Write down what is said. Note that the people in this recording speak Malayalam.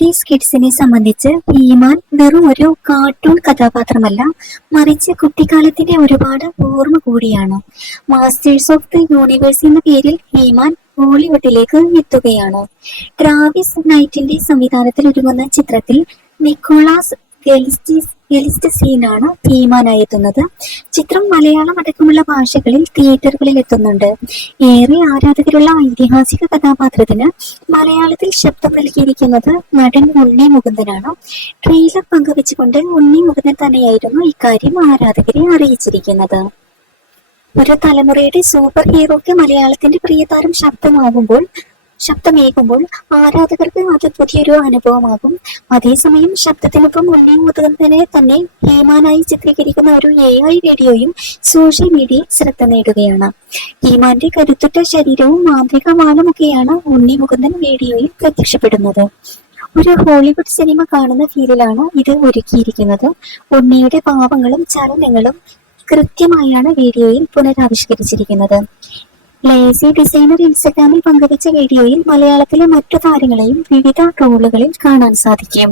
നയൻറ്റീസ് കിഡ്സിനെ സംബന്ധിച്ച് ഹീമാൻ വെറും ഒരു കാർട്ടൂൺ കഥാപാത്രമല്ല, മറിച്ച് കുട്ടിക്കാലത്തിന്റെ ഒരുപാട് ഓർമ്മ കൂടിയാണ്. മാസ്റ്റേഴ്സ് ഓഫ് ദി യൂണിവേഴ്സ് എന്ന പേരിൽ ഹീമാൻ ബോളിവുഡിലേക്ക് എത്തുകയാണ്. ട്രാവിസ് നൈറ്റിന്റെ സംവിധാനത്തിൽ ഒരുങ്ങുന്ന ചിത്രത്തിൽ നിക്കോളാസ് ഗെലിസ്റ്റ്സീനാണ് ഹീമാനായി എത്തുന്നത്. ചിത്രം മലയാളം അടക്കമുള്ള ഭാഷകളിൽ തിയേറ്ററുകളിൽ എത്തുന്നുണ്ട്. ഏറെ ആരാധകരുള്ള ഐതിഹാസിക കഥാപാത്രത്തിന് മലയാളത്തിൽ ശബ്ദം നൽകിയിരിക്കുന്നത് നടൻ ഉണ്ണി മുകുന്ദനാണ്. ട്രെയിലർ പങ്കുവെച്ചുകൊണ്ട് ഉണ്ണി മുകുന്ദൻ തന്നെയായിരുന്നു ഇക്കാര്യം ആരാധകരെ അറിയിച്ചിരിക്കുന്നത്. ഒരു തലമുറയുടെ സൂപ്പർ ഹീറോയ്ക്ക് മലയാളത്തിന്റെ പ്രിയതാരം ശബ്ദമേകുമ്പോൾ ആരാധകർക്ക് അത് പുതിയൊരു അനുഭവമാകും. അതേസമയം ശബ്ദത്തിനൊപ്പം ഉണ്ണി മുകുന്ദനെ തന്നെ ഹീമാനായി ചിത്രീകരിക്കുന്ന ഒരു AI വീഡിയോയും സോഷ്യൽ മീഡിയയിൽ ശ്രദ്ധ നേടുകയാണ്. ഹീമാന്റെ കരുത്തുറ്റ ശരീരവും മാന്ത്രിക വാളുമൊക്കെയാണ് ഉണ്ണി മുകുന്ദൻ വീഡിയോയിൽ പ്രത്യക്ഷപ്പെടുന്നത്. ഒരു ഹോളിവുഡ് സിനിമ കാണുന്ന ഫീലിലാണ് ഇത് ഒരുക്കിയിരിക്കുന്നത്. ഉണ്ണിയുടെ ഭാവങ്ങളും ചലനങ്ങളും കൃത്യമായാണ് വീഡിയോയിൽ പുനരാവിഷ്കരിച്ചിരിക്കുന്നത്. ലേസി ഡിസൈനർ ഇൻസ്റ്റഗ്രാമിൽ പങ്കുവച്ച വീഡിയോയിൽ മലയാളത്തിലെ മറ്റു താരങ്ങളെയും വിവിധ റോളുകളിൽ കാണാൻ സാധിക്കും.